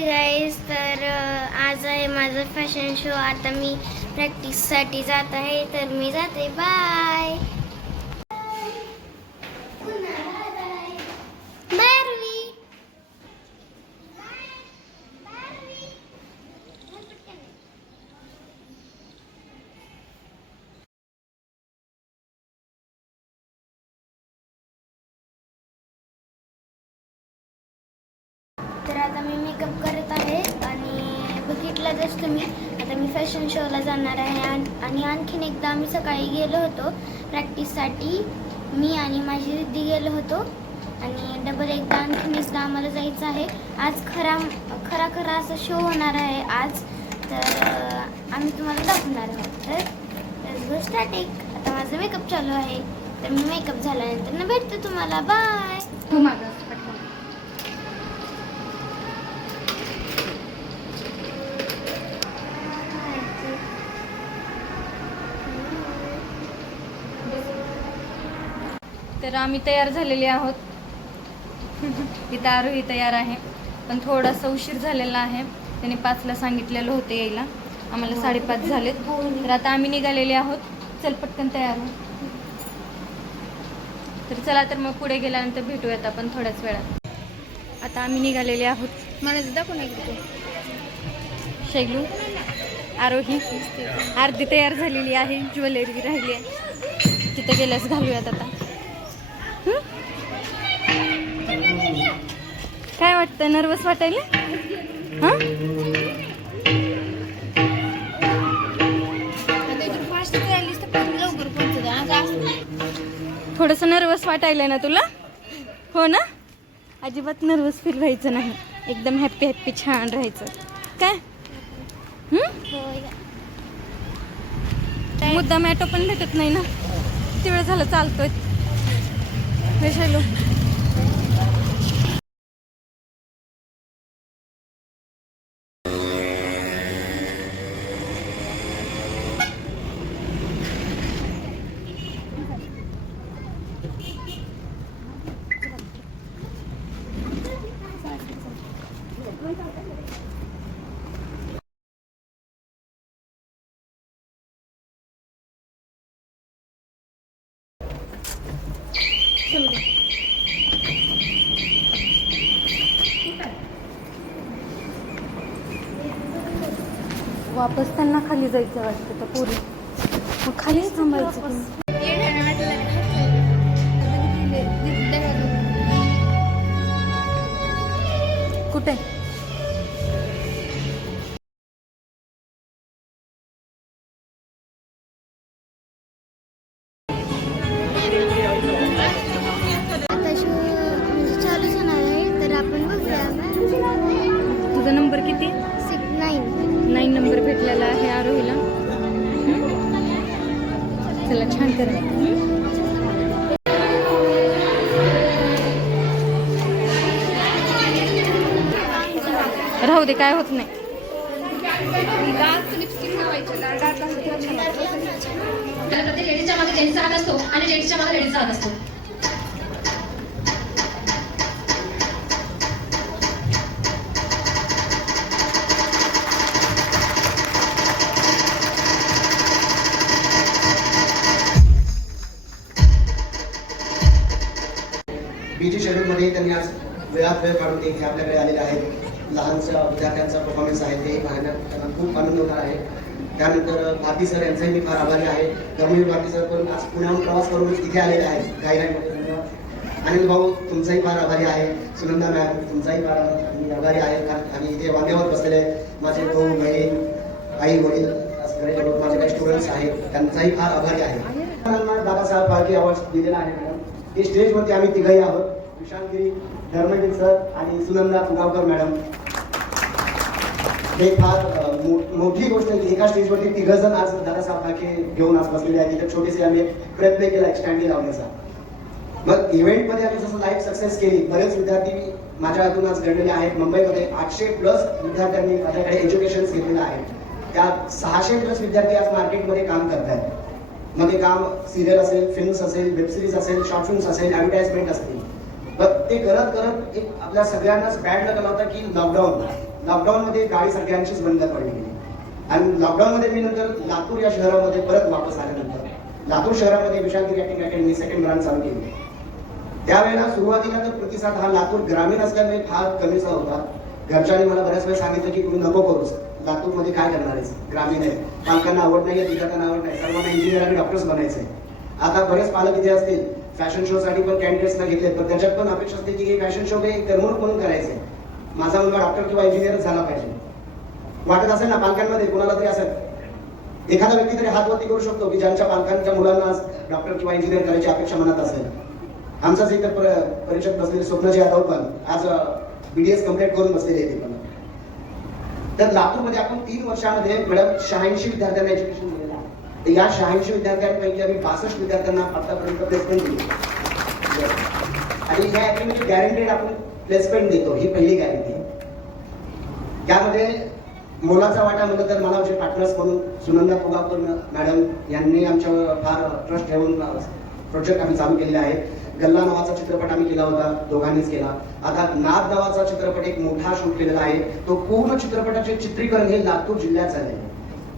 Guys, तर आज आहे माझा फॅशन शो. आता मी प्रॅक्टिससाठी जात आहे, तर मी जाते. बाय. तर आता मी मेकअप करत आहे आणि बघितलंच तुम्ही. आता मी फॅशन शोला जाणार आहे आणि आणखीन एकदा आम्ही सकाळी गेलो होतो प्रॅक्टिससाठी. मी आणि माझी दिदी गेलो होतो आणि डबल एकदा आणखीन आम्हाला जायचं आहे. आज खरा असा शो होणार आहे आज, तर आम्ही तुम्हाला दाखवणार आहोत. तर स्टार्टिंग आता माझा मेकअप चालू आहे, तर मी मेकअप झाल्यानंतर भेटते तुम्हाला. बाय. तर आम्ही तयार झालेले आहोत. इथं आरोही तयार आहे, पण थोडासा उशीर झालेला आहे. त्याने 5ला सांगितलेलं होतं यायला, आम्हाला 5:30 झालेत. तर आता आम्ही निघालेले आहोत. चल पटकन तयार हो. तर चला, तर मग पुढे गेल्यानंतर भेटूयात आपण थोड्याच वेळात. आता आम्ही निघालेले आहोत. मला दाखवून शैलू, आरोही अर्धी तयार झालेली आहे. ज्वेलरी राहिली आहे, तिथं गेल्यास घालूयात आता. काय वाटतं? नर्वस वाटायला? हां, थोडंसं नर्वस वाटायला ना तुला? हो ना? अजिबात नर्वस फील व्हायचं नाही, एकदम हॅप्पी हॅप्पी छान राहायचं. काय मुद्दाम ॲटो पण भेटत नाही ना, किती वेळ झालं चालतोय. शैलू, वापस त्यांना खाली जायचं वाटतं तर पुरी, मग खालीच थांबायचं. कुठे? आता शो म्हणजे चालूच होणार आहे, तर आपण बघूया. तुझा नंबर किती? 9 नंबर भेटलेला आहे आरोहीला. चला, छान करा. राहू दे, काय होत नाही. लेडीजच्या मागे जेंट्सचा हात असतो आणि जेंट्सच्या मागे लेडीजचा हात असतो. बीजी शेड्यूलमध्ये त्यांनी आज वेळात वेळ काढून इथे आपल्याकडे आलेले आहेत. लहानशा विद्यार्थ्यांचा परफॉर्मन्स आहे ते पाहण्यात त्यांना खूप आनंद होणार आहे. त्यानंतर भारती सर यांचाही मी फार आभारी आहे. धर्मवीर भारती सर पण आज पुण्याहून प्रवास करून इथे आलेले आहेत घाईघाईमध्ये. अनिल भाऊ तुमचाही फार आभारी आहे. सुनंदा मॅम तुमचाही फार आभारी आहे. आणि इथे वाद्यावर बसलेले माझे भाऊ बहीण आई वडील लोक माझे काही स्टुडंट्स आहेत त्यांचाही फार आभारी आहे. दादासाहेब फाळके अवॉर्ड दिलेला आहे मॅडम. हे स्टेजवरती आम्ही तिघही आहोत, विशालगिरी, धर्मवीर सर आणि सुनंदा तुगावकर मॅडम. हे फार मोठी गोष्ट आहे की एका स्टेजवरती तिघजण आज दादासाहेब फाळके घेऊन आज बसलेले आहेत. तिथे छोटीशी आम्ही प्रयत्न केला एक स्टँडी लावण्याचा. मग इव्हेंटमध्ये आम्ही जसं लाईव्ह सक्सेस केली, बरेच विद्यार्थी माझ्या हातून आज घडलेले आहेत. मुंबईमध्ये 800+ विद्यार्थ्यांनी माझ्याकडे एज्युकेशन घेतलेलं आहे. त्यात 600+ विद्यार्थी आज मार्केटमध्ये काम करतात. मग हे काम सिरियल असेल, फिल्म्स असेल, वेब सिरीज असेल, शॉर्ट फिल्म्स असेल, ॲडव्हर्टाइजमेंट असतील. मग ते करत करत एक आपल्या सगळ्यांनाच बॅड लक आला होता की लॉकडाऊन. लॉकडाऊनमध्ये गाडी सगळ्यांचीच बंद पडली गेली आणि लॉकडाऊनमध्ये मी नंतर लातूर या शहरामध्ये परत वापस आल्यानंतर लातूर शहरामध्ये विशांती ॲक्टिंग अकॅडमी सेकंड ब्रांच चालू केली. त्यावेळेला सुरुवातीला तर प्रतिसाद हा लातूर ग्रामीण असल्यामुळे फार कमीचा होता. घरच्यांनी मला बऱ्याच वेळ सांगितलं की तुम्ही नको करूच, लातूरमध्ये काय करणार आहेस, ग्रामीण आहे, पालकांना आवड नाही, विद्यार्थ्यांना आवड नाही, सर्वांना इंजिनियर आणि डॉक्टर्स बनायचं आहे. आता बरेच पालक इथे असतील, फॅशन शो साठी पण कॅन्डिडेट्सला घेतले, पण त्याच्यात पण अपेक्षा असते की हे फॅशन शो काही करमणूक म्हणून करायचे, माझा मुलगा डॉक्टर किंवा इंजिनियरच झाला पाहिजे. वाटत असेल ना पालकांमध्ये कोणाला तरी असेल, एखादा व्यक्ती तरी हातवरती करू शकतो की ज्यांच्या पालकांच्या मुलांना डॉक्टर किंवा इंजिनियर करायची अपेक्षा मनात असेल. आमचाच इथं परिषद बसलेले स्वप्नजी यादव पण आज BDS कंप्लीट करून बसलेले आहे. पण तर लातूरमध्ये आपण 3 वर्षामध्ये मॅडम 86 विद्यार्थ्यांना एज्युकेशन दिलेलं आहे. तर या 86 विद्यार्थ्यांपैकी आम्ही 62 विद्यार्थ्यांना आतापर्यंत प्लेसमेंट दिली आणि ह्या अकॅडमीची गॅरंटेड आपण प्लेसमेंट देतो, ही पहिली गॅरंटी आहे. त्यामध्ये मोलाचा वाटा म्हणलं तर मला आमचे पार्टनर्स म्हणून सुनंदा पुगावकर मॅडम यांनी आमच्यावर फार ट्रस्ट ठेवून प्रोजेक्ट आम्ही चालू केलेले आहेत. गल्ला नावाचा चित्रपट आम्ही केला होता, दोघांनीच केला. आता नाद नावाचा चित्रपट एक मोठा शूट केलेला आहे. तो पूर्ण चित्रपटाचे चित्रीकरण हे लातूर जिल्ह्यात झाले.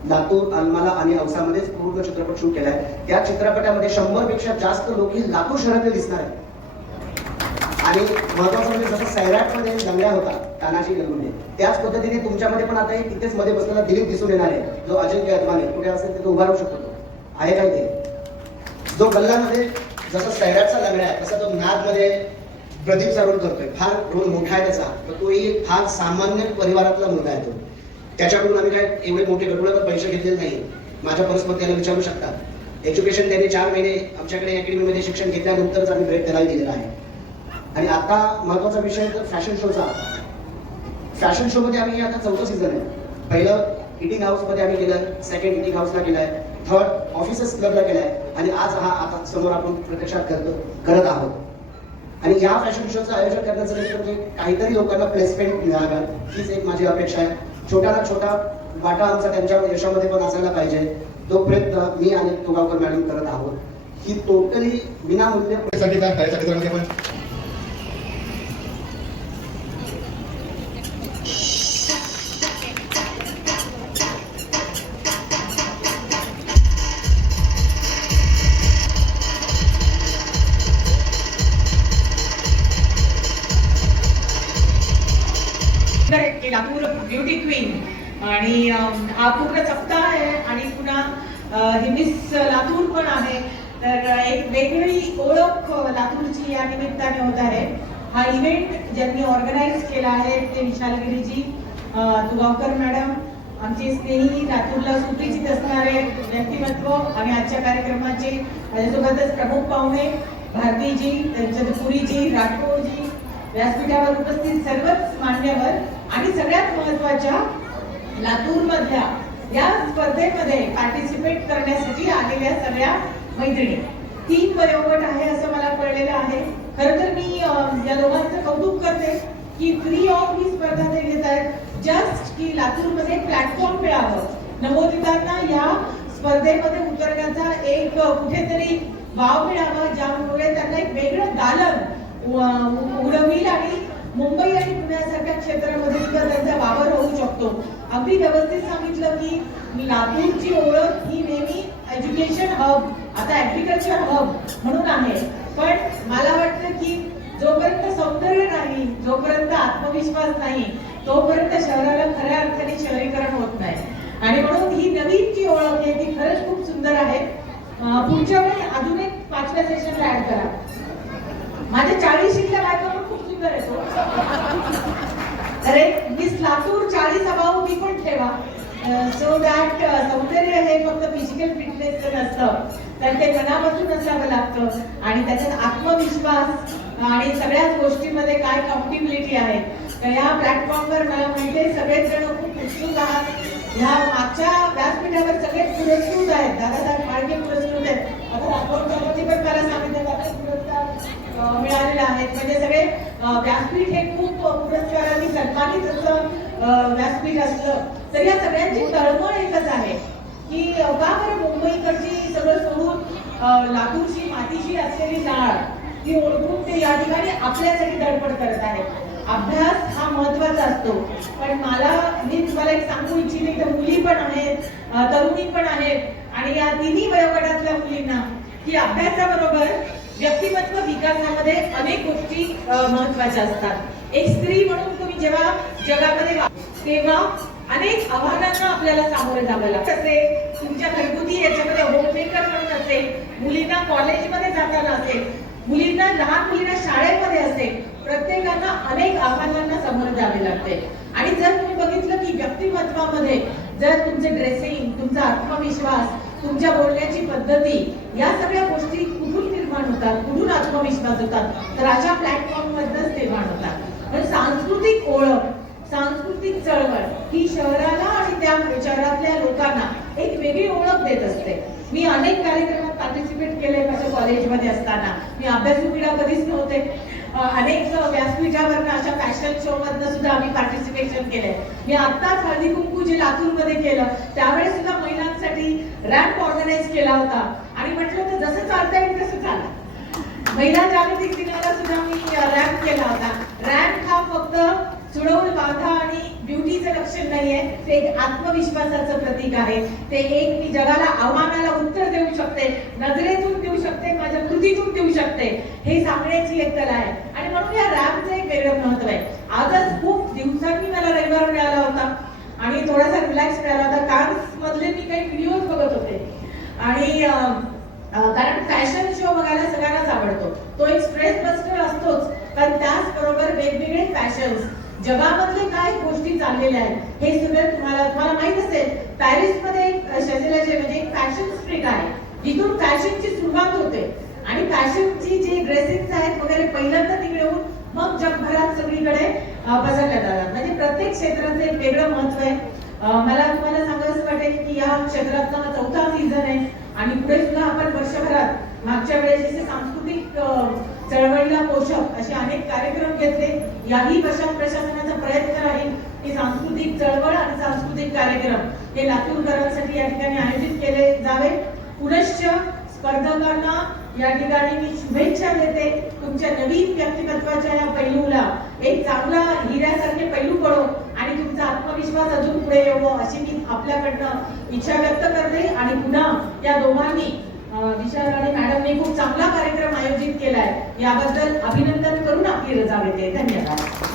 लातूर, अलमाला आणि औसामध्येच पूर्ण चित्रपट शूट केलाय. त्या चित्रपटामध्ये 100 पेक्षा जास्त लोक हे लातूर शहरातले दिसणार आहेत. आणि महत्वाचं म्हणजे जसं सैराटमध्ये दंगल्या होता तानाजी गल्लूने, त्याच पद्धतीने तुमच्यामध्ये पण आता एक तिथेच मध्ये बसलेला दिलीप दिसून येणार आहे, जो अजिंक्य अदमाने कुठे असेल तिथे उभा राहू शकतो. तो आहे काय ते, जो गल्लामध्ये जसं सैराटचा लंगड्या आहे तसा तो नादमध्ये प्रदीपचा रोल करतोय. फार रोल मोठा आहे त्याचा, तर तोही फार सामान्य परिवारातला मुलगा आहे. तो त्याच्याकडून आम्ही काय एवढे मोठे गडबड पैसे घेतलेले नाही. माझ्या परस्पर त्याला विचारू शकतात. एज्युकेशन त्याने 4 महिने आमच्याकडे अकॅडमीमध्ये शिक्षण घेतल्यानंतरच आम्ही भेट त्याला दिलेला आहे. आणि आता महत्वाचा विषय तर फॅशन शोचा. फॅशन शो मध्ये आम्ही आता 4थं सीझन आहे. पहिलं इटिंग हाऊस मध्ये आम्ही केलं, सेकंड इटिंग हाऊसला केलाय, थर्ड ऑफिसर्स क्लबला केलाय आणि आज हा आता समोर आपण प्रत्यक्षात करत आहोत. आणि या फॅशन शोचं आयोजन करण्याचं म्हणजे काहीतरी लोकांना प्लेसमेंट मिळावं हीच एक माझी अपेक्षा आहे. छोटा ना छोटा वाटा आमचा त्यांच्या यशामध्ये पण असायला पाहिजे. तो प्रयत्न मी आणि तुगावकर मॅडम करत आहोत. ही टोटली विनामूल्य लातूर ब्युटी क्वीन आणि हा पूर्ण सप्ताह आहे आणि पुन्हा ही मिस लातूर पण आहे. तर एक वेगळी ओळख लातूरची या निमित्ताने होत आहे. हा इव्हेंट ज्यांनी ऑर्गनाईज केला आहे ते विशालगिरीजी, तुगावकर मॅडम, आमचे स्नेही, लातूरला सुपरिचित असणारे व्यक्तिमत्व आणि आजच्या कार्यक्रमाचे माझ्यासोबतच प्रमुख पाहुणे भारतीजी, चंद्रपुरीजी, राठोडजी, व्यासपीठावर उपस्थित सर्वच मान्यवर आणि सगळ्यात महत्वाच्या लातूर मधल्या या स्पर्धेमध्ये पार्टिसिपेट करण्यासाठी आलेल्या सगळ्या मैत्रिणी. 3 वयोगट आहे असं मला कळलेलं आहे. खरं तर मी या दोघांचं कौतुक करते की फ्री ऑफ ही स्पर्धा ते घेत आहेत, जस्ट की लातूरमध्ये प्लॅटफॉर्म मिळावं, नवोदितांना या स्पर्धेमध्ये उतरण्याचा एक कुठेतरी वाव मिळावा, ज्यामुळे त्यांना एक वेगळं दालन उडवील आणि मुंबई आणि पुण्यासारख्या क्षेत्रामध्ये सुद्धा त्यांचा वावर होऊ शकतो. अगदी व्यवस्थित सांगितलं की लातूरची ओळख ही नेहमी एज्युकेशन हब, आता ऍग्रिकल्चर हब म्हणून आहे. पण मला वाटतं की जोपर्यंत सौंदर्य नाही, जोपर्यंत आत्मविश्वास नाही, तोपर्यंत शहराला खऱ्या अर्थाने शहरीकरण होत नाही. आणि म्हणून ही नवीन जी ओळख आहे ती खरंच खूप सुंदर आहे. पुढच्या वेळी अजून एक 5व्या सेशनला ऍड करा. माझ्या 40शीतल्या बायका पण खूप सुंदर येतो. अरे मिस लातूर 40 अबाव मी पण ठेवा. सो दॅट सौंदर्य हे फक्त फिजिकल फिटनेसचं नसतं, तर ते मनापासून असावं लागतं आणि त्याच्यात आत्मविश्वास आणि सगळ्याच गोष्टींमध्ये काय कॉम्पिटिबिलिटी आहे. तर या प्लॅटफॉर्मवर मला माहिती सगळेच जण खूप उत्सुक आहात. ह्या मागच्या व्यासपीठावर सगळे पुरस्कृत आहेत, दादासाहेब फाळके पुरस्कृत आहेत. आता राठोडची पण मला सांगितलं त्याला पुरस्कार मिळालेले आहेत. म्हणजे सगळे व्यासपीठ हे खूप पुरस्कारांनी सन्मानित असं व्यासपीठ असलं. तर या सगळ्यांची तळमळ एकच आहे की का बरं मुंबईकडची सगळं सोडून लातूरची मातीची असलेली नाळ ती ओळखून ते या ठिकाणी आपल्यासाठी धडपड करत आहेत. अभ्यास हा महत्वाचा असतो, पण मी तुम्हाला एक सांगू इच्छिते की मुली पण आहेत, तरुणी पण आहेत आणि या तिन्ही वयोगटातल्या मुलींना की अभ्यासाबरोबर व्यक्तिमत्व विकासामध्ये अनेक गोष्टी महत्वाच्या असतात. एक स्त्री म्हणून तुम्ही जेव्हा जगामध्ये तेव्हा अनेक आव्हानांना आपल्याला सामोरे जावं लागतं. असेल तुमच्या घरगुती याच्यामध्ये होममेकर म्हणून असेल, मुलींना कॉलेजमध्ये जाताना असेल, लहान मुलींना शाळेमध्ये असेल, प्रत्येकाला अनेक आव्हानांना सामोरे जावे लागते. आणि जर तुम्ही बघितलं की व्यक्तिमत्वामध्ये जर तुमचे ड्रेसिंग, तुमचा आत्मविश्वास, तुमच्या बोलण्याची पद्धती, या सगळ्या गोष्टी कुठून निर्माण होतात, कुठून आत्मविश्वास होतात, तर अशा प्लॅटफॉर्म मधूनच निर्माण होतात. पण सांस्कृतिक ओळख, सांस्कृतिक चळवळ ही शहराला आणि त्या शहरातल्या लोकांना एक वेगळी ओळख देत असते. मी अनेक कार्यक्रमात पार्टिसिपेट केले माझ्या कॉलेजमध्ये असताना. मी अभ्यासू पिढा कधीच नव्हते. अनेक व्यासपीठावर अशा फॅशन शो मधनं सुद्धा आम्ही पार्टिसिपेशन केलंय. मी आत्ताच हळदी कुंकू जे लातूरमध्ये केलं त्यावेळेस सुद्धा महिलांसाठी रॅम्प ऑर्गनाईज केला होता आणि म्हटलं तर जसं चालता येईल तसं चाला. महिला जागतिक दिनाला सुद्धा मी रॅम्प केला होता. रॅम्प हा फक्त चुडवून बांधा आणि ब्युटीचं लक्षण नाहीये, ते एक आत्मविश्वासाचं प्रतीक आहे. ते एक मी जगाला आव्हानाला उत्तर देऊ शकते, नजरेतून देऊ शकते, माझ्या कृतीतून देऊ शकते, हे सांगण्याची एक कला आहे. आणि म्हणून या रॅम्पचं एक वेगळं महत्व आहे. आजच खूप दिवसांनी मला रविवार मिळाला होता आणि थोडासा रिलॅक्स मिळाला होता. कान्स मधले मी काही व्हिडिओ बघत होते आणि कारण फॅशन शो बघायला सगळ्यांनाच आवडतो. तो एक स्ट्रेस बस्टर असतोच, पण त्याचबरोबर वेगवेगळे फॅशन्स, जगामधले काय गोष्टी चाललेल्या आहेत हे सगळं तुम्हाला माहित असेल. पॅरिस मध्ये एक शॅझेलाजे म्हणजे एक फॅशन स्ट्रीट आहे, जिथून फॅशनची सुरुवात होते आणि फॅशनची जे ड्रेसिंग आहेत वगैरे पहिल्यांदा तिकडे येऊन मग जगभरात सगळीकडे पसरल्या जातात. म्हणजे प्रत्येक क्षेत्राचं एक वेगळं महत्व आहे. मला तुम्हाला सांगायचं वाटेल की या क्षेत्रातला हा 4था सीझन आहे आणि पुढे सुद्धा आपण वर्षभरात मागच्या वेळेस जसे सांस्कृतिक चळवळीला पोषक असे अनेक कार्यक्रम घेतले. याही वर्षात प्रशासनाचा प्रयत्न राहील की सांस्कृतिक चळवळ आणि सांस्कृतिक कार्यक्रम हे लातूरकरांसाठी या ठिकाणी आयोजित केले जावे. पुनश्च स्पर्धकांना या ठिकाणी मी शुभेच्छा देते. तुमच्या नवीन व्यक्तिमत्वाच्या या पैलूला एक चांगला हिऱ्यासारखे पैलू पडो आणि तुमचा आत्मविश्वास अजून पुढे येवो अशी मी आपल्याकडनं इच्छा व्यक्त करते. आणि पुन्हा या दोघांनी विशाल राणे मॅडमने खूप चांगला कार्यक्रम आयोजित केलाय, याबद्दल अभिनंदन करून आपली रजा घेते. धन्यवाद.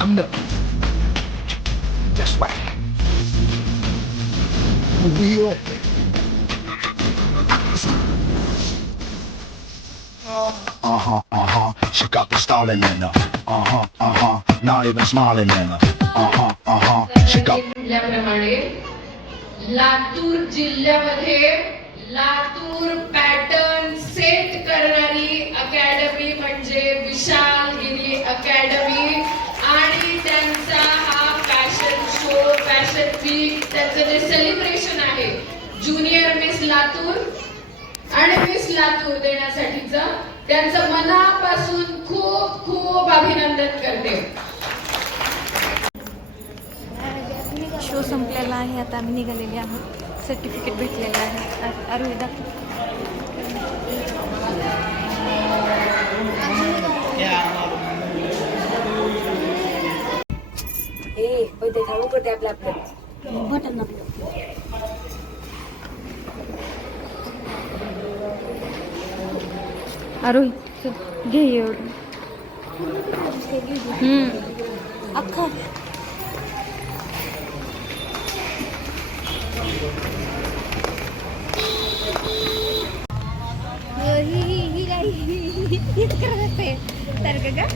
I'm the. That's right. Real. She got the stalling in her. Not even smiling in her. She got. म्हटल्याप्रमाणे लातूर जिल्ह्यामध्ये लातूर पॅटर्न सेट करणारी अकॅडमी म्हणजे विशालगिरी अकॅडमी आणि त्यांचा हा फॅशन शो फॅशन वीक त्यांचं जे सेलिब्रेशन आहे ज्युनियर मिस लातूर आणि मिस लातूर देण्यासाठीचं त्यांचं मनापासून खूप खूप अभिनंदन करते. शो संपलेला आहे. आता आम्ही निघालेले आहोत. सर्टिफिकेट भेटलेलं आहे. आरोही दाखव. बटन आरोही चल, घे एवढं. अख्खा ही काय करत असते सारखं का